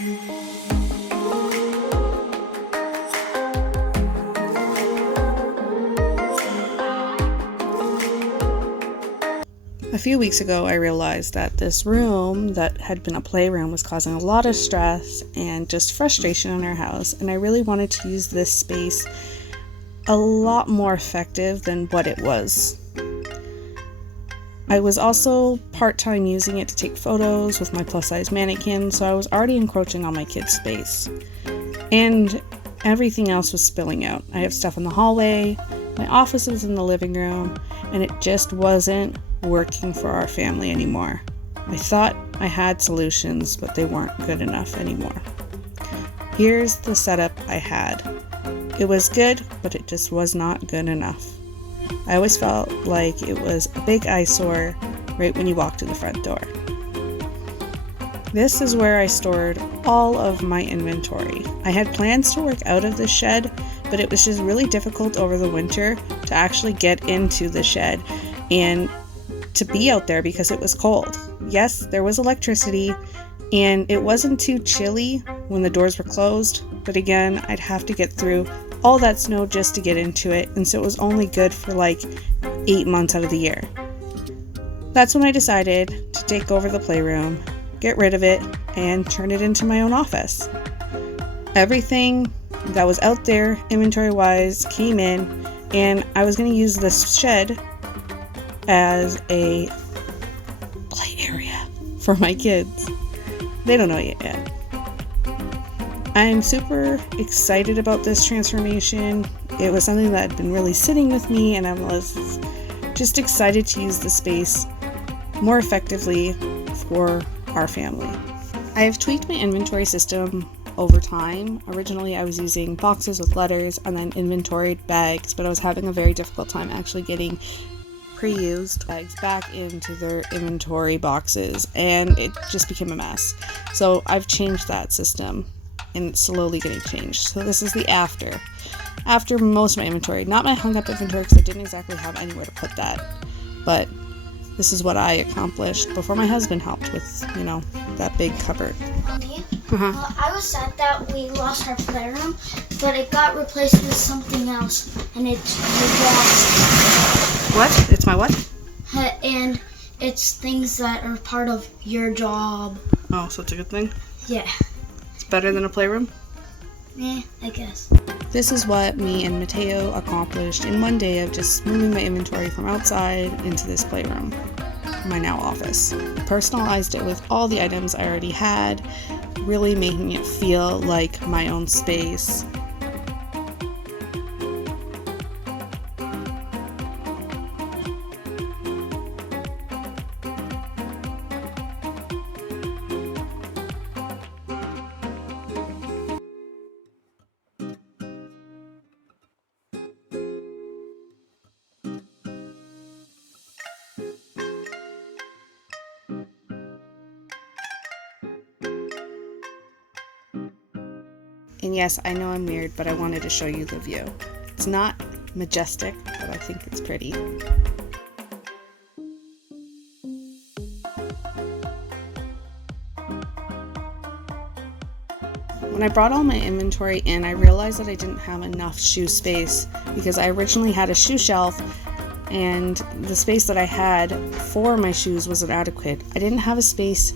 A few weeks ago, I realized that this room that had been a playroom was causing a lot of stress and just frustration in our house, and I really wanted to use this space a lot more effective than what it was. I was also part-time using it to take photos with my plus-size mannequin, so I was already encroaching on my kids' space. And everything else was spilling out. I have stuff in the hallway, my office is in the living room, and it just wasn't working for our family anymore. I thought I had solutions, but they weren't good enough anymore. Here's the setup I had. It was good, but it just was not good enough. I always felt like it was a big eyesore right when you walked to the front door. This is where I stored all of my inventory. I had plans to work out of the shed, but it was just really difficult over the winter to actually get into the shed and to be out there because it was cold. Yes, there was electricity, and it wasn't too chilly when the doors were closed, but again, I'd have to get through all that snow just to get into it, and so it was only good for like 8 months out of the year. That's when I decided to take over the playroom, get rid of it, and turn it into my own office. Everything that was out there inventory-wise came in, and I was going to use this shed as a play area for my kids. They don't know it yet. I'm super excited about this transformation. It was something that had been really sitting with me, and I was just excited to use the space more effectively for our family. I have tweaked my inventory system over time. Originally, I was using boxes with letters and then inventoried bags, but I was having a very difficult time actually getting pre-used bags back into their inventory boxes, and it just became a mess. So I've changed that system, and it's slowly getting changed. So this is the after most of my inventory, not my hung up inventory because I didn't exactly have anywhere to put that, but this is what I accomplished before my husband helped with, that big cupboard. Mommy, I was sad that we lost our playroom, but it got replaced with something else, and it's your job. What? It's my what? And it's things that are part of your job. Oh, so it's a good thing? Yeah. It's better than a playroom? I guess. This is what me and Mateo accomplished in one day of just moving my inventory from outside into this playroom, my now office. Personalized it with all the items I already had, really making it feel like my own space. And yes, I know I'm weird, but I wanted to show you the view. It's not majestic, but I think it's pretty. When I brought all my inventory in, I realized that I didn't have enough shoe space because I originally had a shoe shelf and the space that I had for my shoes wasn't adequate. I didn't have a space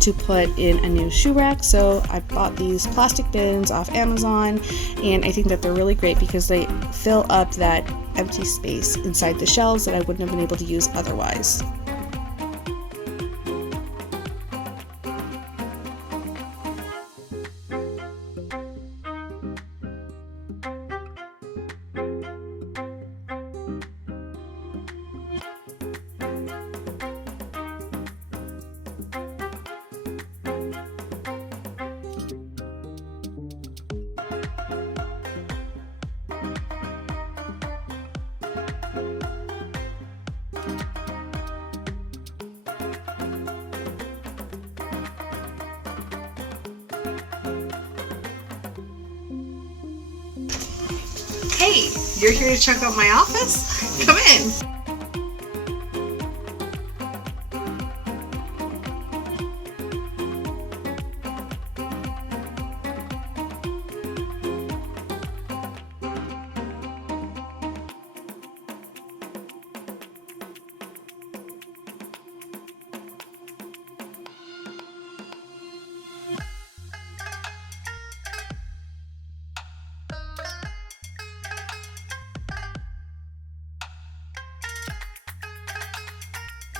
to put in a new shoe rack, so I bought these plastic bins off Amazon, and I think that they're really great because they fill up that empty space inside the shelves that I wouldn't have been able to use otherwise. Hey, you're here to check out my office? Come in.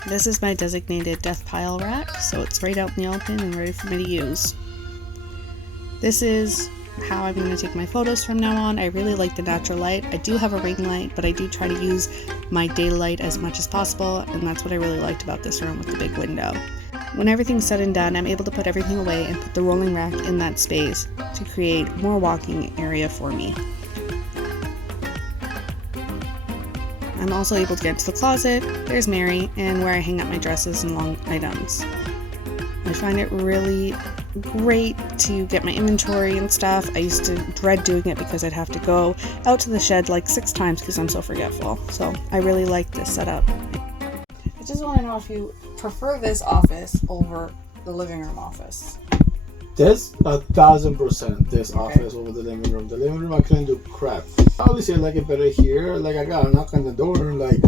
This is my designated death pile rack, so it's right out in the open and ready for me to use. This is how I'm going to take my photos from now on. I really like the natural light. I do have a ring light, but I do try to use my daylight as much as possible, and that's what I really liked about this room with the big window. When everything's said and done, I'm able to put everything away and put the rolling rack in that space to create more walking area for me. I'm also able to get into the closet, there's Mary, and where I hang up my dresses and long items. I find it really great to get my inventory and stuff. I used to dread doing it because I'd have to go out to the shed like 6 times because I'm so forgetful. So I really like this setup. I just want to know if you prefer this office over the living room office. This 1,000% this office over the living room. The living room I couldn't do crap. Obviously I like it better here. Like I got a knock on the door and like,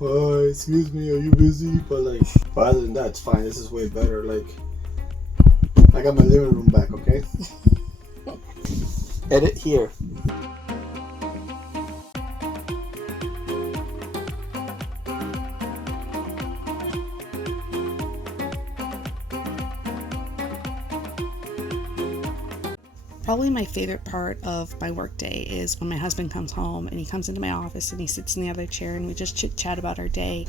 oh, excuse me, are you busy? But other than that, it's fine. This is way better. Like I got my living room back, okay? Edit here. Probably my favorite part of my workday is when my husband comes home and he comes into my office and he sits in the other chair and we just chit chat about our day.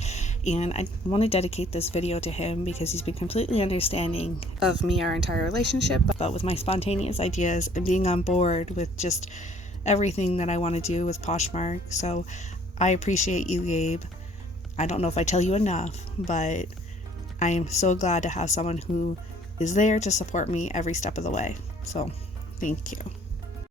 And I want to dedicate this video to him because he's been completely understanding of me, our entire relationship, but with my spontaneous ideas and being on board with just everything that I want to do with Poshmark. So I appreciate you, Gabe. I don't know if I tell you enough, but I am so glad to have someone who is there to support me every step of the way. So thank you.